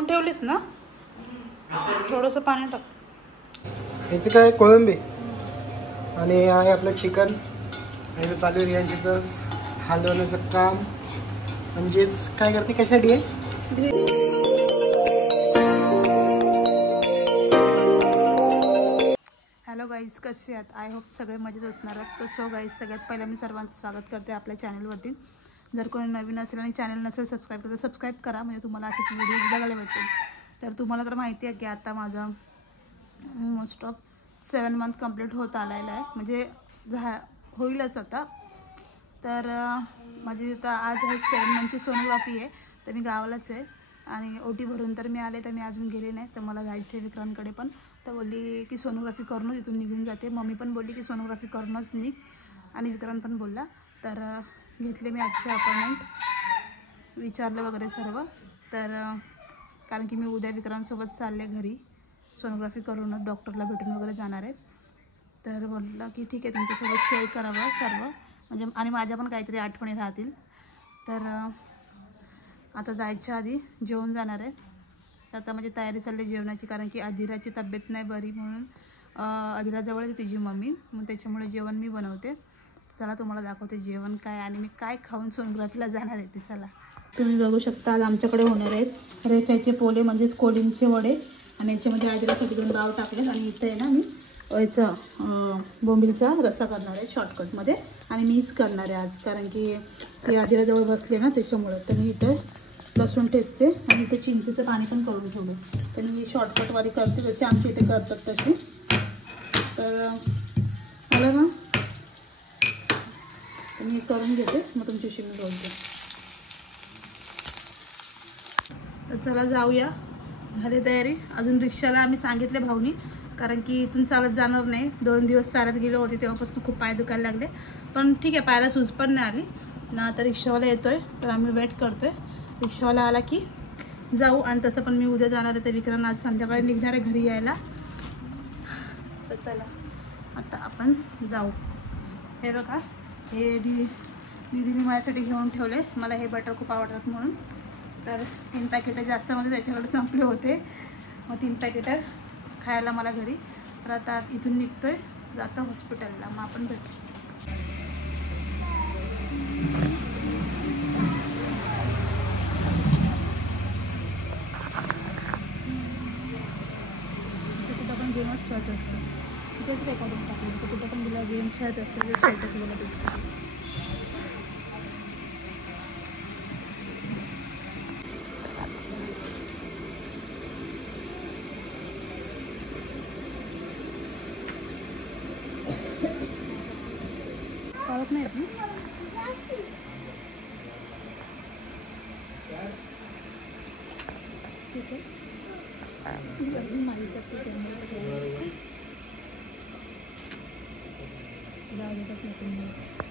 धुवून ठेवलीस ना? थोडंसं पाणी टाक. याचं काय कोळंबी आणि हे आहे आपलं चिकन आणि चालू आहे यांचं हलवण्याचं काम. म्हणजेच काय करते कशासाठी आहे? हॅलो गाईज, कसे आहात? आय होप सगळे मजेत असणार आहेत. तर सो गाईज, सगळ्यात पहिला मी सर्वांचं स्वागत करते आपल्या चॅनलवरती. जर कोणी नवीन असेल आणि चॅनल नसेल सबस्क्राईब तर सबस्क्राईब करा, म्हणजे तुम्हाला असेच व्हिडिओज बघायला भेटतील. तर तुम्हाला तर माहिती आहे की आता माझा मोस्ट ऑफ 7 मंथ कंप्लीट होत आलेला आहे, म्हणजे होईलच आता. तर माझी आता आज आहे 7 मंथची सोनोग्राफी आहे. तर मी गावालाच आहे आणि ओटी भरून तर मी आले, तर मी अजून गेले नाही. तर मला जायचं आहे विक्रांतकडे पण. तर बोलली की सोनोग्राफी करूनच इथून निघून जाते. मम्मी पण बोलली की सोनोग्राफी करूनच निघ, आणि विक्रांत पण बोलला. तर घेतले मी आजची अपॉइंटमेंट, विचारलं वगैरे सर्व. तर कारण की मी उद्या विक्रांतसोबत चालले घरी, सोनोग्राफी करूनच डॉक्टरला भेटून वगैरे जाणार आहे. तर बोलला की ठीक आहे, तुमच्यासोबत शेअर करावं सर्व, म्हणजे आणि माझ्या पण काहीतरी आठवणी राहतील. तर आता जायच्या आधी जेवून जाणार आहे. तर आता माझी तयारी चालली जेवणाची, कारण की अधिराची तब्येत नाही बरी, म्हणून अधिराजवळच आहे तिची मम्मी, मग त्याच्यामुळे जेवण मी बनवते. चला तुम्हाला दाखवते जेवण काय आणि मी काय खाऊन सोनोग्राफीला जाणार आहे ते. चला, तुम्ही बघू शकता आज आमच्याकडे होणार आहेत रेफ्याचे पोले, म्हणजेच कोलिंबचे वडे, आणि याच्यामध्ये अधिरासाठी 2 गाव टाकलेत. आणि इथं आहे ना मी याचा बोंबीलचा रस्सा करणार आहे शॉर्टकटमध्ये, आणि मीच करणार आहे आज, कारण की ती अधिराजवळ बसले ना त्याच्यामुळे. तर मी इथं लसूण ठेचते आणि इथे चिंचेचं पाणी पण करून ठेवलं. तर मी शॉर्टकटवाली करते, जसे आमच्या इथे करतात तशी. तर मला ना मी करून घेते, मग तुमच्याशी मी बोलते. तर चला जाऊया, झाली तयारी. अजून रिक्षाला आम्ही सांगितले भाऊनी, कारण की इथून चालत जाणार नाही. 2 दिवस चालत गेलो होते तेव्हापासून खूप पाय दुखायला लागले, पण ठीक आहे, पायाला सूज पण नाही आली ना. आता रिक्षावाला येतोय, तर आम्ही वेट करतोय. रिक्षावाला आला की जाऊ. आणि तसं पण मी उद्या जाणार आहे, तर विक्रांत आज संध्याकाळी निघणार आहे घरी यायला. तर चला आता आपण जाऊ. हे बघा, हे दीदीने माझ्यासाठी घेऊन ठेवले. मला हे बटर खूप आवडतात म्हणून. तर 3 पॅकेटं जास्त मध्ये त्याच्याकडे संपले होते, मग 3 पॅकेटं खायला मला घरी. तर आता इथून निघतोय, जातो हॉस्पिटलला, मग आपण भेटू. कुठं पण गेमच खेळत असतं, तिथेच रेकॉर्डिंग टाकलं. तर कुठं पण गेला गेम खेळत असतं, ते स्टेटस बघत असतं. कळत नाही ना. ठीक आहे,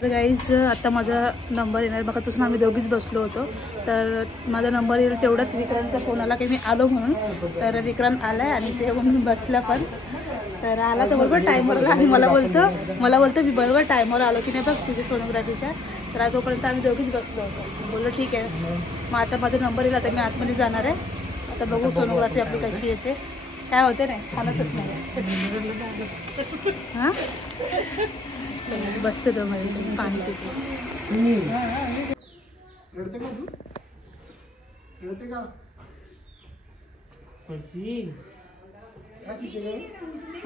तर गाईज आता माझा नंबर येणार बघा. तसं आम्ही दोघीच बसलो होतो, तर माझा नंबर येईल तेवढ्यात विक्रांतचा फोन आला की मी आलो म्हणून. तर विक्रांत आला आहे आणि ते म्हणून बसला पण. तर आला तर बरोबर टायमरला, आणि मला बोलतो मी बरोबर टायमर आलो की नाही बघ तुझ्या सोनोग्राफीच्या. तर तोपर्यंत आम्ही दोघीच बसलो होतो. बोललो ठीक आहे, मग आता माझा नंबर येईल, आता मी आतमध्ये जाणार आहे. आता बघू सोनोग्राफी आपली कशी येते, काय होते. नाही छानच नाही. हां बसते तो मध्ये पाणी पिते.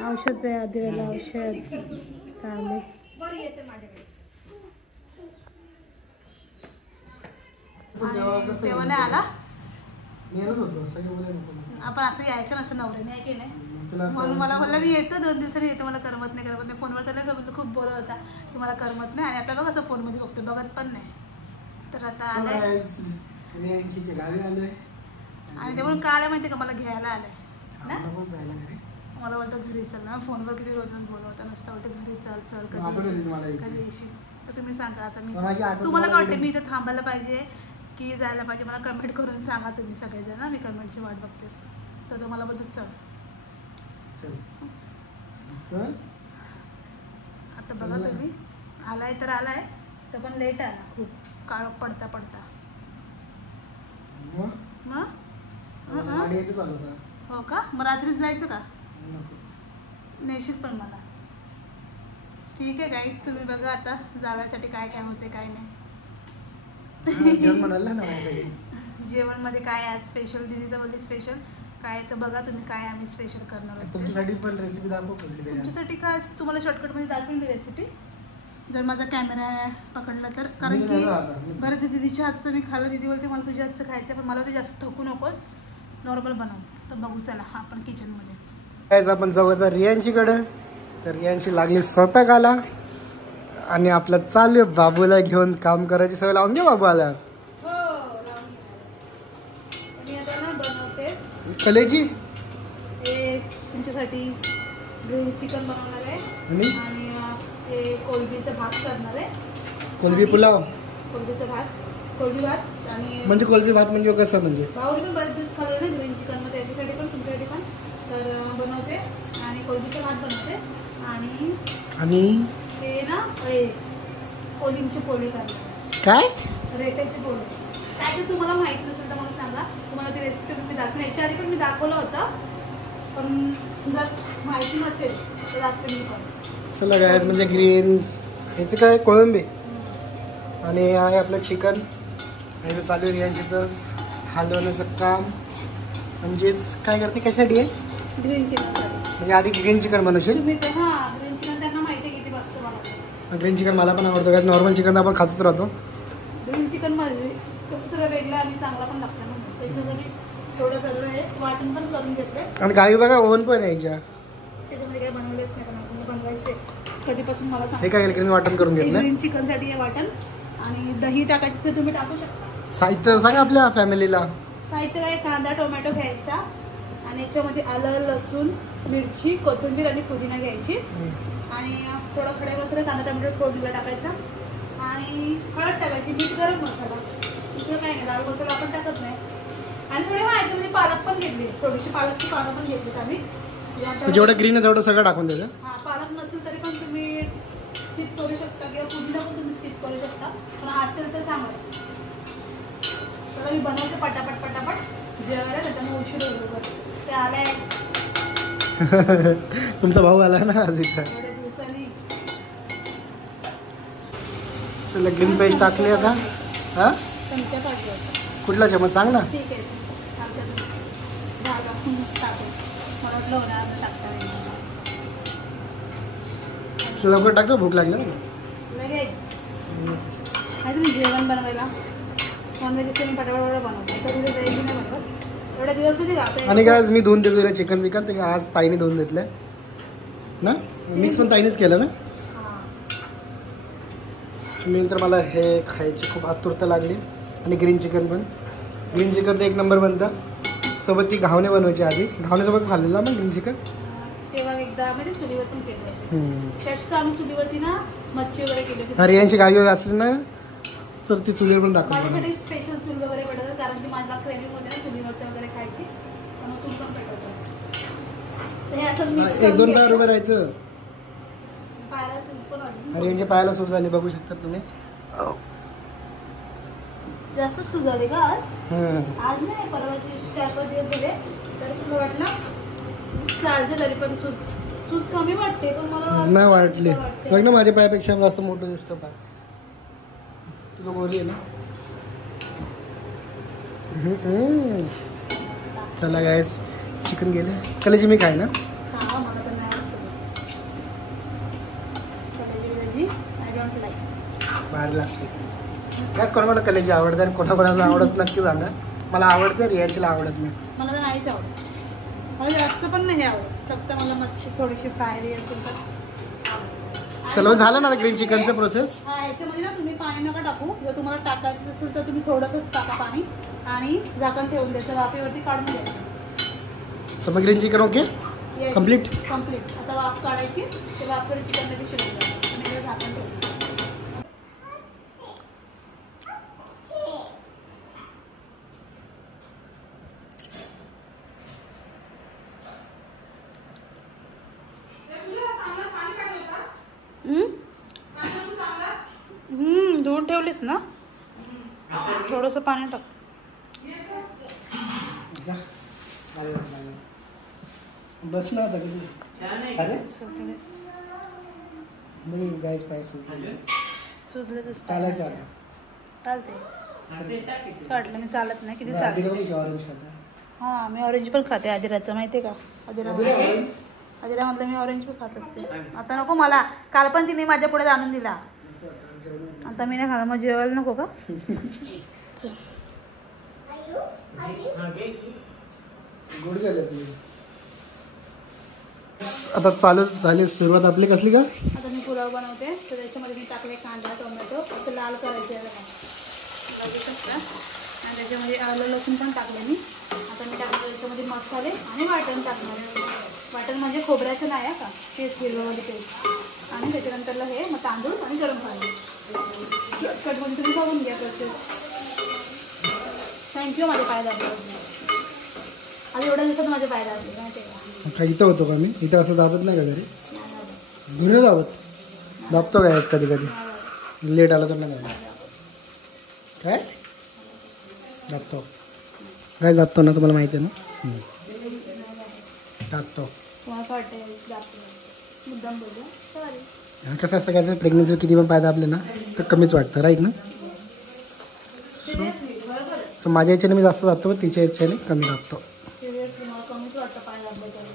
औषध आहे अधिराला, औषध चालेल. तेव्हा नाही आला, आपण असं यायचं नसतं नवऱ्याने, आहे की नाही. म्हणून मला बोलला मी येतो 2 दिवसांनी येतो, मला करमत नाही. फोनवर त्याला खूप बोलत होता की मला करमत नाही, आणि आता बघ असं फोनमध्ये बघत पण नाही. तर आता आलाय, आणि ते म्हणून का आलाय माहिती का, मला घ्यायला आलाय ना. मला बोलतो घरी चल ना, फोनवर किती रोज बोलवता नसतं, बोलतो घरी चल कधी येशील. तर तुम्ही सांगा आता, मी तुम्हाला काय वाटते, मी इथं थांबायला पाहिजे की जायला पाहिजे? मला कमेंट करून सांगा तुम्ही सगळेजण ना, मी कमेंटची वाट बघते. तर तुम्हाला बोलतो चल. आता बघा तुम्ही, आलाय तर आलाय, तर पण लेट आला, खूप काळ पडता. मग गाडी येते चालू का? हो का? मग रात्रीच जायचं का? नको. नेशील पण मला. ठीक आहे गाईस, तुम्ही बघा आता जावयासाठी काय काय होते काय नाही. जेवण म्हणाल ना माझ्या घरी. जेवणमध्ये काय आज स्पेशल, दीदीचं बोलली स्पेशल काय, तर बघा तुम्ही काय आम्ही स्पेशल करणार आहोत. तुमच्यासाठी पण रेसिपी दाखव कुठली तरी. तुमच्यासाठी काय तुम्हाला शॉर्टकटमध्ये दाखवेन मी रेसिपी, जर माझा कॅमेरा पकडला तर. कारण मी की नाही आता. बरं ते दीदीच्या हातचं मी खाल्लं, दीदी बोलते मला तुझ्या हातचं खायचं, पण मला ते जास्त थकू नकोस, नॉर्मल बनव. तर बघू चला आपण किचनमध्ये. काय आपण जाऊ आता रियांशीकडे. तर रियांशी लागली स्वयंपाकाला आणि आपलं चालू आहे बाबूला घेऊन काम करायची सवय लावून घे बाबूला. हो मी आता ना बनवते कलेची हे तुमच्यासाठी ग्रिल चिकन बनवणार आहे आणि आणि हे कोलबीचं भात करणार आहे. कोलबी पुलाव कोलबीचं भात, कोलबी भात आणि म्हणजे कोलबी भात म्हणजे कसं म्हणजे? भाऊने पण बरेच दिवस खाल्लं ना ग्रीन चिकन, मग त्याच्यासाठी पण तुमच्यासाठी पण तर बनवते आणि कोलबीचं भात बनवते आणि हे ना कोलिंगचे पोळे करते. काय रेट्याचे पोळे काय ते तुम्हाला माहिती नसेल तर मला सांगा, तुम्हाला ती रेसिपी मी दाखवेन. याच्या आधी पण मी दाखवलं होतं, पण जर माहिती नसेल तर दाखवेन मी पण. चला गायस, म्हणजे ग्रीन याचं काय कोळंबी आणि आहे आपलं चिकन आणि चालू आहे रियांशीचं हलवण्याचं काम. म्हणजेच काय करते कशासाठी आहे? ग्रीन चिकनसाठी. म्हणजे आधी ग्रीन चिकन बनवशील. तुम्ही ते हां ग्रीन चिकन त्यांना माहिती आहे किती मस्त बनवते. ग्रीन चिकन मला पण आवडतं. काय नॉर्मल चिकन आपण खातच राहतो. ग्रीन चिकन मध्ये कसं तर वेगळं आणि चांगला पण लागतं ना, त्याच्यासाठी थोडं सगळं हे वाटण पण करून घेतलं. आणि काही बघा ओव्हन पण यायच्या. त्याच्यामध्ये काही बनवलेच नाही, पण आपण बनवायचे कधीपासून मला हे सांगा. काय केलं वाटण करून घेतलं. ग्रीन चिकनसाठी हे वाटण आणि दही टाकायची तर तुम्ही टाकू शकता. साहित्य सांगा आपल्या फॅमिलीला. साहित्य काय, कांदा टोमॅटो घ्यायचा आणि याच्यामध्ये आलं लसूण मिरची कोथिंबीर आणि पुदिना घ्यायची आणि थोडं खडे मसाला कांदा टोमॅटो फोडणीला टाकायचा आणि हळद टाकायची, मीठ गरम मसाला, दुसरं काही नाही, लाल मसाला आपण टाकत नाही. आणि थोडे याच्यामध्ये पालक पण घेतली, थोडीशी पालकची पानं पण घेतलीत आम्ही. जेवढं ग्रीन आहे तेवढं सगळं टाकून द्यायचं. हां पालक नसेल तरी पण तुम्ही स्किप करू शकता किंवा पुदिना पण तुम्ही स्किप करू शकता, पण असेल तर चांगलं. तर मी बनवते पटापट जेवायला, त्याच्यामुळे उशीर होतो. ते आले तुमचा भाऊ आला ना आज इथं. एवढ्या दिवसांनी. चला ग्रीन पेस्ट टाकली आता. हा चमचा टाकला होता. कुठला चमच सांग ना. ठीक आहे टाकू. मला वाटलं होणार टाकता लवकर टाकतो, भूक लागली. लगेच आहे तुम्ही जेवण बनवायला. नॉनव्हेज मी पटापट बनवतो, तर तुझे व्हेज नाही बनवत. एवढ्या दिवस म्हणजे जातं. आणि काय मी धुवून देतो चिकन विकन, ते आज ताईने धुवून घेतलंय ना. मिक्स पण ताईनेच केलं ना. मी नंतर मला हे खायची खूप आतुरता लागली. आणि ग्रीन चिकन पण, ग्रीन चिकन तर एक नंबर बनतं. सोबत ती घावणे बनवायची आधी. घावण्यासोबत खाल्लेलं ना ग्रीन चिकन. तेव्हा एकदा म्हणजे चुलीवर पण केलं. त्याच्यात आम्ही चुलीवरती ना मच्छी वगैरे केली होती. रियांची गावी असली ना तर ती चुलीवर पण दाखवतो. माझ्यासाठी स्पेशल चूल वगैरे पडतं, कारण की माझ्या क्रेविंग होते ना चुलीवरचं वगैरे खायची, म्हणून चूल पण पेटवतो. हे असं मिक्स एक दोन बार उभं राहायचं. पायाला सूज पण आली. रियांच्या पायाला सूज झाली, बघू शकता तुम्ही. जास्त सूज आली का आज? आज नाही, परवा दिवशी 4-5 दिवस झाले, तरी तुला वाटलं चालते, तरी पण सूज कमी वाटते, पण मला नाही वाटली. बघ ना माझ्या पायापेक्षा जास्त मोठं दिसतं पाय. तुझं गोरी आहे ना. चला गायस, चिकन गेले. कलेजी मी खाय ना. हा मला तर नाही आवडत. भारी लागते. गॅस कोणाकोणा कलेजी आवडते आणि कोणाकोणाला आवडत नक्की सांगा. मला आवडते, रियांशीला आवडत नाही. मला तर नाहीच आवडत. मला जास्त पण नाही आवडत, फक्त मला मच्छी थोडीशी फ्राय असेल तर. चला झालं ना ग्रीन चिकनचं प्रोसेस. हा ह्याच्यामध्ये ना तुम्ही पाणी नका टाकू. जर तुम्हाला टाकायचं असेल तर तुम्ही थोडंसं टाका पाणी आणि झाकण ठेवून द्यायचं, वाफेवरती काढून द्यायचं. मग ग्रीन चिकन ओके कम्प्लीट. आता वाफ काढायची, ते वाफेवर चिकन मध्ये शिजून द्यायचं आणि झाकण ठेवून. धुवून ठेवलीस ना, थोडंसं पाणी टाक. अरे बस ना आता किती अरे सुचले मी गायच पाहिजे सुचले तर चालायचं आहे चालते काढलं मी चालत नाही किती चालते ऑरेंज खाता हां मी ऑरेंज पण खाते आदिराचं माहिती आहे का ऑरेंज आदिरा म्हटलं मी ऑरेंज पण खात असते आता नको मला काल पण तिने माझ्या पुढे आणून दिला आता मी नाही खाणार मग जेवायला नको का गुड झालं तुम्ही आता चालू झाली सुरुवात आपली कसली का आता मी पुलाव बनवते तर त्याच्यामध्ये मी टाकले कांदा टोमॅटो असं लाल करायचे आणि त्याच्यामध्ये आलं लसूण पण टाकले मी आता मी टाकलं त्याच्यामध्ये मसाले आणि वाटण टाकणार वाटण म्हणजे खोबऱ्याचं नाही आहे का तेच हिरवंमध्ये पेस्ट आणि त्याच्यानंतरला हे मग तांदूळ आणि गरम पाणी कटमध्ये तुम्ही बघून घ्या प्रोसेस थँक्यू माझे पाय दाबले आज एवढ्या दिवसात माझे पाय दाबले माहिती आहे का काय इथं होतो का मी इथं असं दाबत नाही का घरी घरी दाबत दाबतो काय कधी कधी लेट आलं तर नाही काय दाबतो काय दाबतो ना तुम्हाला माहिती आहे ना दाबतो तुम्हाला काय वाटतं दाबतो मुद्दाम बोलूया सॉरी कसं असतं काय प्रेग्नन्सीवर किती पण पाय दाबले ना तर कमीच वाटतं राईट ना सो माझ्या याच्याने मी जास्त दाबतो पण तिच्या याच्याने कमी दाबतो सिरियसली मला कमीच वाटतं पाय दाबले तरी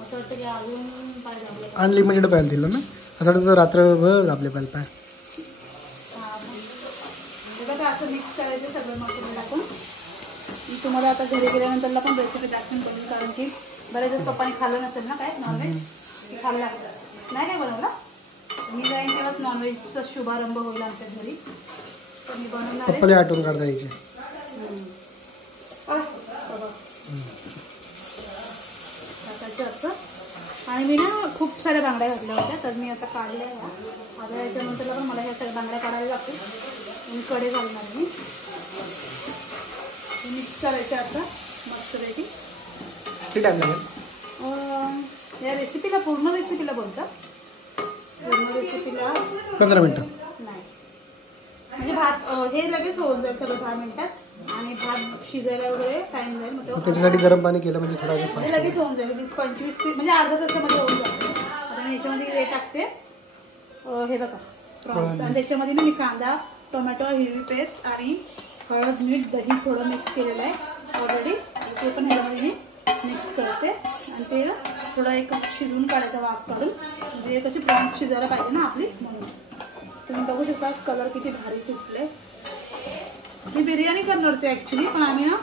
असं वाटतं की अजून पाय दाबले अनलिमिटेड पाहायला दिलं ना असं वाटतं रात्रभर दाबले पाहिजे पाय बघा असं मिक्स करायचं सगळं मसाले टाकून मी तुम्हाला आता घरी गेल्यानंतरला पण रेसिपी दाखवून करेन कारण की बरेच दिवस पप्पाने खाल्लं नसेल ना काय नॉनव्हेज खाल्लं लागतं नाही बनवलं मी जाईन तेव्हाच नॉनव्हेजचा शुभारंभ होईल आमच्या घरी तर मी बनवणार आहे पप्पाला आठवण काढता यायची टाकायचं असं आणि मी ना खूप साऱ्या बांगड्या घातल्या होत्या तर मी आता काढल्या आता याच्यानंतरला पण मला ह्या सगळ्या बांगड्या काढायला लागतील आणि कडे घालणार मी मिक्स करायचं असं मस्तपैकी किती टाइम लागेल या रेसिपीला पूर्ण रेसिपीला बोलता पूर्ण रेसिपीला 15 मिनटं नाही म्हणजे भात हे लगेच होऊन जाईल सगळं 10 मिनिटात आणि भात शिजायला वगैरे टाइम जाईल मग त्याच्यासाठी गरम पाणी केलं म्हणजे थोडा म्हणजे लगेच होऊन जाईल 20-25 म्हणजे अर्धा तासामध्ये होऊन जाईल आता मी याच्यामध्ये हे टाकते हे बघा प्रॉन्स आणि त्याच्यामध्ये ना मी कांदा टोमॅटो हिरवी पेस्ट आणि हळद मीठ दही थोडं मिक्स केलेलं आहे ऑलरेडी ते पण ह्याच्यामध्ये मी मिक्स करते आणि ते थोडं एक शिजवून काढायचा वाफ काढून म्हणजे कशी प्रॉन्स शिजायला पाहिजे ना आपली म्हणून तुम्ही बघू शकता कलर किती भारी सुटले मी बिर्याणी करणार होते ॲक्च्युली पण आम्ही ना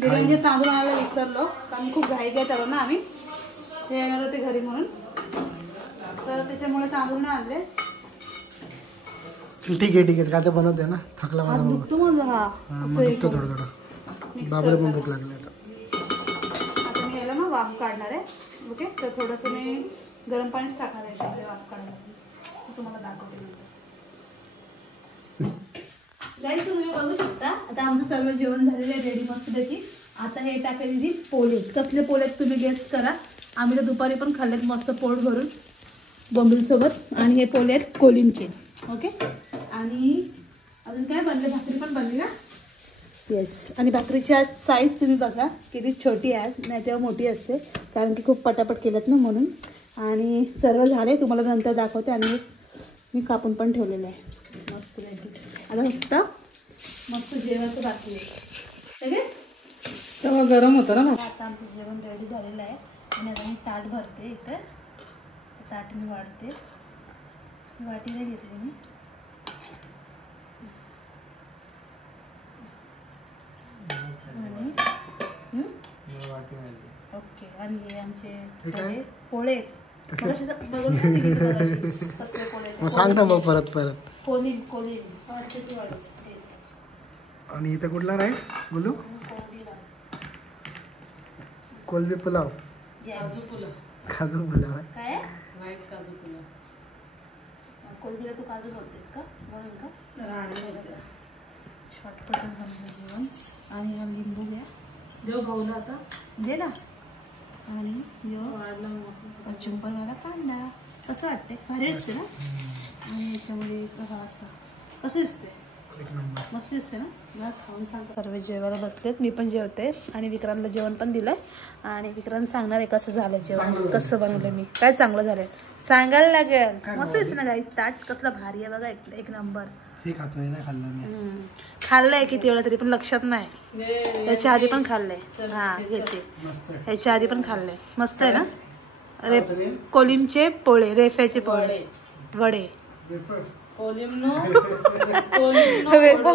बिर्याणीचे तांदूळ आणायला विसरलो कारण खूप घाई आलो ना आम्ही हे येणार होते घरी म्हणून तर त्याच्यामुळे तांदूळ नाही आणले ठीक आहे काय ते बनवते ना थकला मला दुखतो माझा मग दुखतो थोडं बाबूला पण भूक लागली आता मी याला ना वाफ काढणार आहे ओके तर थोडंसं मी गरम पाणीच टाकणार आहे याच्यामध्ये वाफ काढायला तुम्हाला दाखवते गाईस तुम्ही बघू शकता आता आमचं सर्व जेवण झालेलं आहे रेडी मस्तपैकी आता हे टाकायची पोले कसले पोले तुम्ही गेस्ट करा आम्ही तर दुपारी पण खाल्लेत मस्त पोट भरून बोंबीलसोबत आणि हे पोले आहेत कोलिमचे ओके आणि अजून काय बनले भाकरी पण बनली ना येस आणि भाकरीची आज साईज तुम्ही बघा किती छोटी आहे नाही तेव्हा मोठी असते कारण की खूप पटापट केलं ना म्हणून आणि सर्व झाले तुम्हाला नंतर दाखवते आणि मी कापून पण ठेवलेलं आहे मस्त आता फक्त मस्त जेवायचं बाकी आहे लगेच तेव्हा गरम होतं ना आता आमचं जेवण रेडी झालेलं आहे आणि आता मी ताट भरते इथं ताट मी वाढते वाटीला घेतली मी ओके आणि हे आमचे पोळे सांग ना मग परत आणि इथं कुठला राईस बोलू कोलबी पुलाव काजू पुलाव काय कोलबीला तू काजू बोलतेस का म्हणून का शॉर्टकट जेवण आणि लिंबू घ्या देव गवला आता दे ना आणि कचुंबरवाला कांदा कसं वाटते भारी असते ना आणि याच्यामध्ये हा असा कसं दिसते एक नंबर. मस्त दिसते ना. मला खाऊन सांग. सर्व जेवायला बसलेत, मी पण जेवते आणि विक्रांतला जेवण पण दिलंय. आणि विक्रांत सांगणार आहे कसं झालं जेवण, कसं बनवलं मी, काय चांगलं झालंय सांगायला लागेल. मस्त दिसतं ना गाईस. ताट कसलं भारी आहे बघा, एक नंबर. हे खातोय ना, खाल्लं मी. खाल्लंय किती वेळा तरी पण लक्षात नाही. याच्या आधी पण खाल्लंय. हा घेते. याच्या आधी पण खाल्लंय. मस्त आहे ना. कोलिमचे पोळे, रेफ्याचे पोळे, वडे. वेफर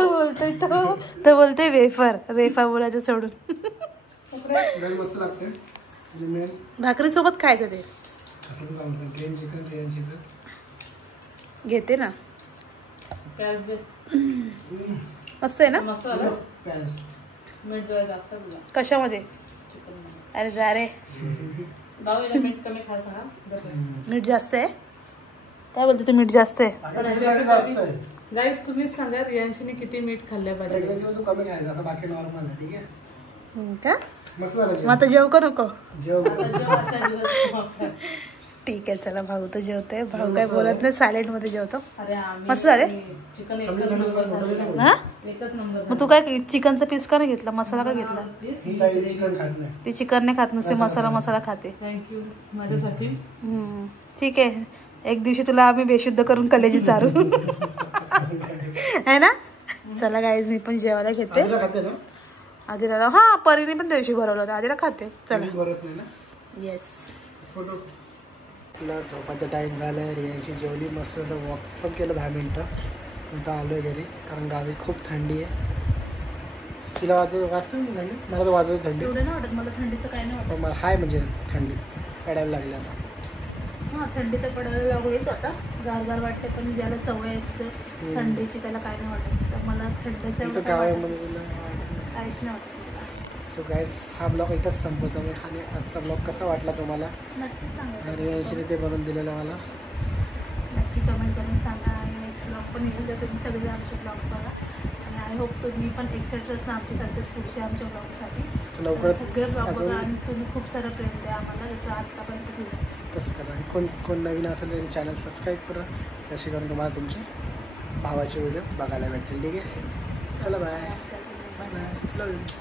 बोलतोय तो बोलतोय वेफर. रेफा बोलायचं सोडून. मस्त लागते. भाकरी सोबत खायचं ते. घेते ना. मस्त आहे ना. कशामध्ये? अरे जा रे. मीठ जास्त आहे. काय बोलते ते? मीठ जास्त आहे. गाईस तुम्हीच सांगा रियांशीने किती मीठ खाल्लं पाहिजे. तू कमी खायचं, बाकी नॉर्मल आहे. ठीक आहे का? मस्त झालं. मग आता जेव का नको? जेव. ठीक आहे चला. भाऊ तर जेवते. भाऊ काय बोलत नाही, सायलेंट मध्ये जेवतो. मस्त झाले. हा मग तू काय चिकनचा पीस का नाही घेतला? मसाला का घेतला? ती चिकन नाही खात, नुसते मसाला खाते. थँक्यू माझ्यासाठी. ठीक आहे. एक दिवशी तुला आम्ही बेशुद्ध करून कलेजी चारू आहे ना. चला गाईज मी पण जेवायला घेते. आधीला हा परीने पण दिवशी भरवलं होतं. आधीला खाते. चला. येस. आपला झोपाचा टाइम झालाय. रियांशी जेवली मस्त, वॉक पण केलं 10 मिनिटं. नंतर आलोय घरी, कारण गावी खूप थंडी आहे. तिला वाजतं ना थंडी? मला तर वाजवत थंडी. एवढं नाही वाटत मला. थंडीचं काय नाही वाटत. मला हाय म्हणजे थंडी पडायला लागली आता. हा थंडी तर पडायला लागलीच आता. गारगार वाटते, पण ज्याला सवय असते थंडीची त्याला काय नाही वाटत. तर मला थंडीचं काहीच नाही वाटत. सो गाईस हा ब्लॉग इथंच संपवतो मी. आणि आजचा ब्लॉग कसा वाटला तुम्हाला नक्की सांगा. रियांशीने ते बनवून दिलेलं मला नक्की कमेंट करून सांगा. आणि नेक्स्ट ब्लॉग पण येईल तर तुम्ही सगळे आमचे ब्लॉग बघा. आणि आय होप तुम्ही पण एक्साइटेड असणार आमच्यासारखेच पुढच्या आमच्या ब्लॉगसाठी. लवकरच सगळे ब्लॉग बघा आणि तुम्ही खूप सारं प्रेम द्या आम्हाला, जसं आत्तापर्यंत दिलं. तसं करा. कोण नवीन असेल तर चॅनल सबस्क्राईब करा. तसे करून तुम्हाला तुमचे भावाचे व्हिडिओ बघायला भेटतील. ठीक आहे. चला bye. Bye bye. Love you.